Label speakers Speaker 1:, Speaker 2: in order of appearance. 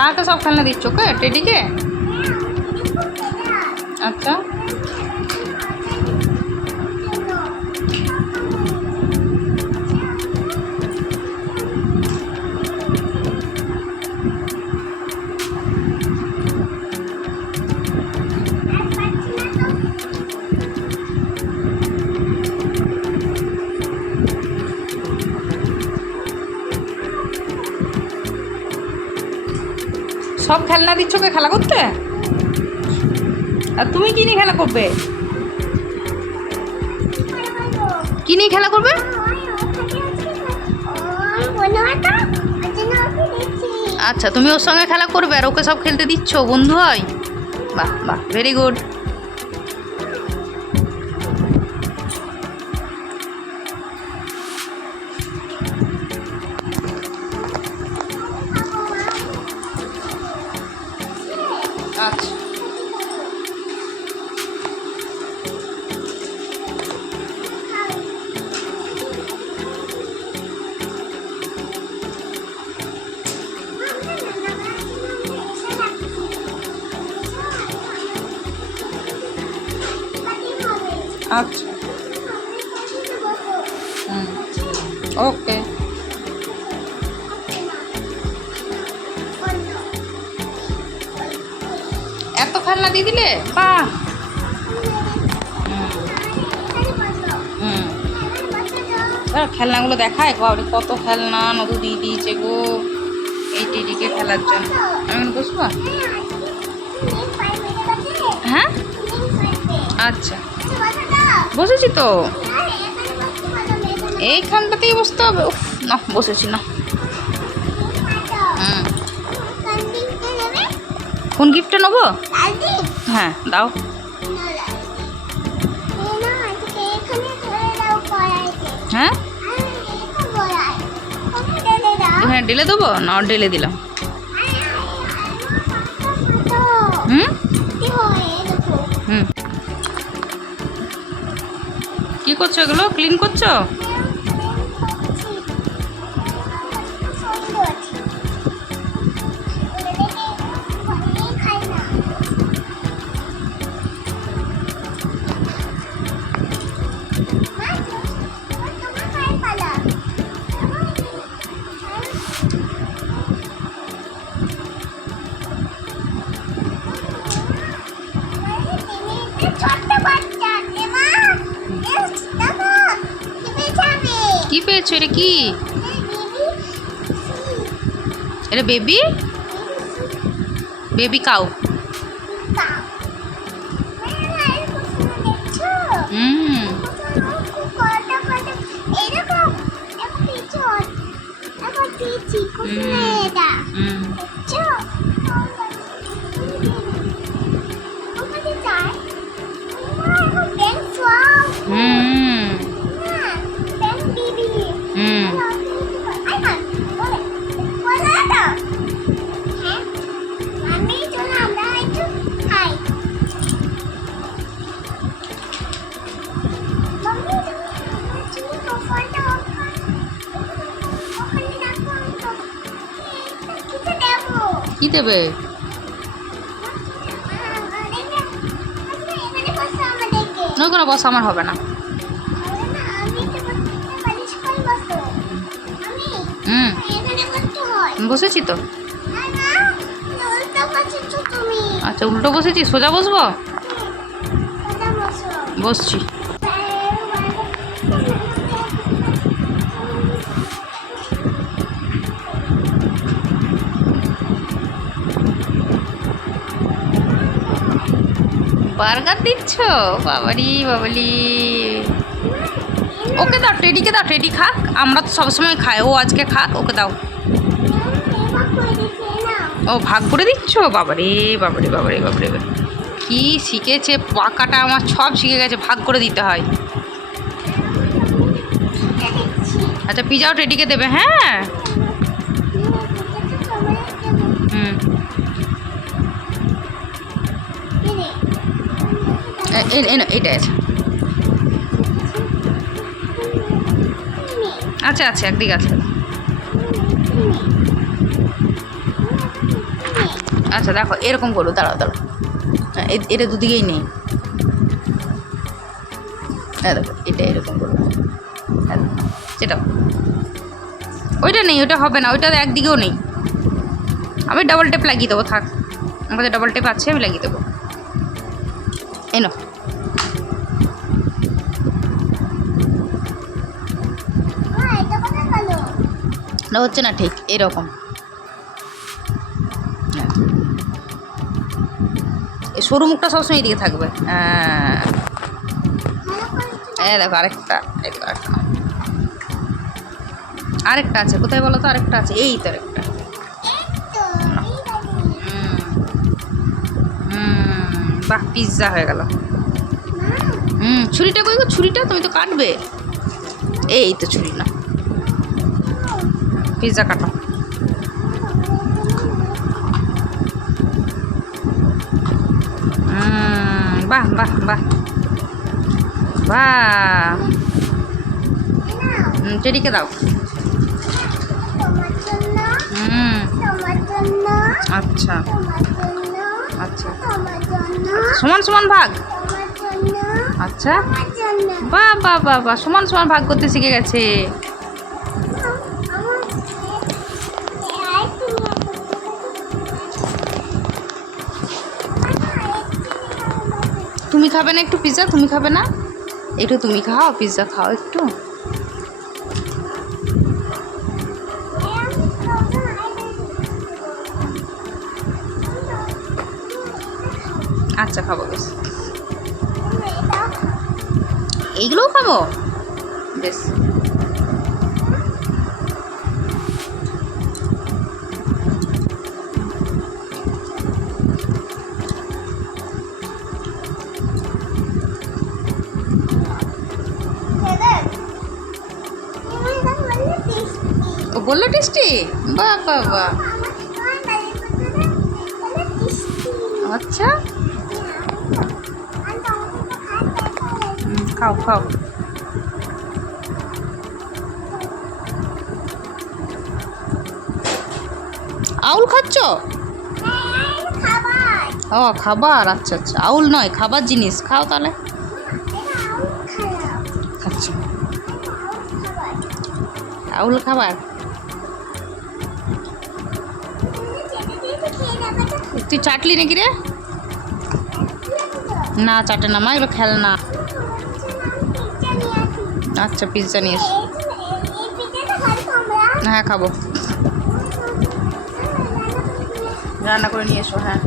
Speaker 1: কাকে সব খেলনা দিচ্ছ কে টেডিকে? আচ্ছা। সব খেলনা দিচ্ছ কে খেলা করতে? আর তুমি কি নিয়ে খেলা করবে? কি নিয়ে খেলা করবে? আচ্ছা তুমি ওর সঙ্গে খেলা করবে আর ওকে সব খেলতে দিচ্ছ, বন্ধু হয়? বাহ বাহ ভেরি গুড আচ্ছা ওকে। এত খেলনা দিয়ে দিলে? এবার খেলনাগুলো দেখায়? বাবরে, কত খেলনা নদু দিয়ে দিয়েছে গো। এই টিডিকে খেলার জন্য। আমি বসবো? হ্যাঁ? আচ্ছা। বসেছি তো। এইখানটাতেই বসতে হবে। উফ, না, বসেছি না। কোন গিফটটা নেব? হ্যাঁ দাও। হ্যাঁ? এখানে ডেলে দেবো? না ডেলে দিলাম। হুম? হুম। কি করছ এগুলো? ক্লিন করছ? পেয়েছ এটা কি? এটা বেবি বেবি কাউ হুম। হুম। কি দেবে? কোনো বস, আমার হবে না। হুম। বসেছি তো। আচ্ছা উল্টো বসেছি, সোজা বসবো? বসছি। বার্গার দিচ্ছ? বাবারি বাবালি ওকে দাও, টেডিকে দাও, টেডি খাক। আমরা তো সবসময় খাই, ও আজকে খাক, ওকে দাও। ও ভাগ করে দিচ্ছ? বাবারে বাবারে বাবারে বাবারে। কি শিখেছে, পাকাটা আমার সব শিখে গেছে, ভাগ করে দিতে হয়। আচ্ছা পিজাও টেডিকে দেবে হ্যাঁ? হুম। এ- এ- এ- না, এটা আছে আচ্ছা আচ্ছা একদিকে আছে। আচ্ছা দেখো এরকম করো দাঁড়াও দাঁড়াও। হ্যাঁ, এটা দুদিকেই নেই। হ্যাঁ দেখো এটা এরকম করো। হ্যাঁ, যেটা ওইটা নেই ওইটা হবে না ওইটা একদিকেও নেই। আমি ডাবল টেপ লাগিয়ে দেবো থাক। কাছে ডাবল টেপ আছে আমি লাগিয়ে দেবো। এনো না হচ্ছে না, ঠিক এরকম। হ্যাঁ। সরু মুখটা সবসময় এদিকে থাকবে। হ্যাঁ। দেখো, আরেকটা আরেকটা। আছে, কোথায় বলো তো? আরেকটা আছে, এই তো আরেকটা। বাহ পিৎজা হয়ে গেল। হুম, ছুরিটা কই গো? ছুরিটা? তুমি তো কাটবে। এই তো ছুরি, না। পিৎজা কাটো। বাহ বাহ বাহ। বাহ। টেডিকে দাও। হুম আচ্ছা। আচ্ছা। সমান সমান ভাগ। আচ্ছা। বাহ বাহ বাহ। সমান সমান ভাগ করতে শিখে গেছে।
Speaker 2: তুমি
Speaker 1: খাবে না একটু পিৎজা তুমি খাবে না? একটু তুমি খাও পিৎজা খাও একটু। আচ্ছা খাব বেশ। এইগুলোও খাব? বেশ। বলল টেস্টি? বাহ বাহ বাহ। আচ্ছা। খাও খাও। আউল খাচ্ছ? ও, খাবার আচ্ছা আচ্ছা। আউল নয়, খাবার জিনিস। খাও তাহলে। আচ্ছা আউল খাবার। তুই চাটলি নাকি রে? না, চাটে না মা এগুলো খেলনা। আচ্ছা পিৎজা নিয়ে এস। হ্যাঁ খাব। রান্না করে নিয়ে এসো হ্যাঁ।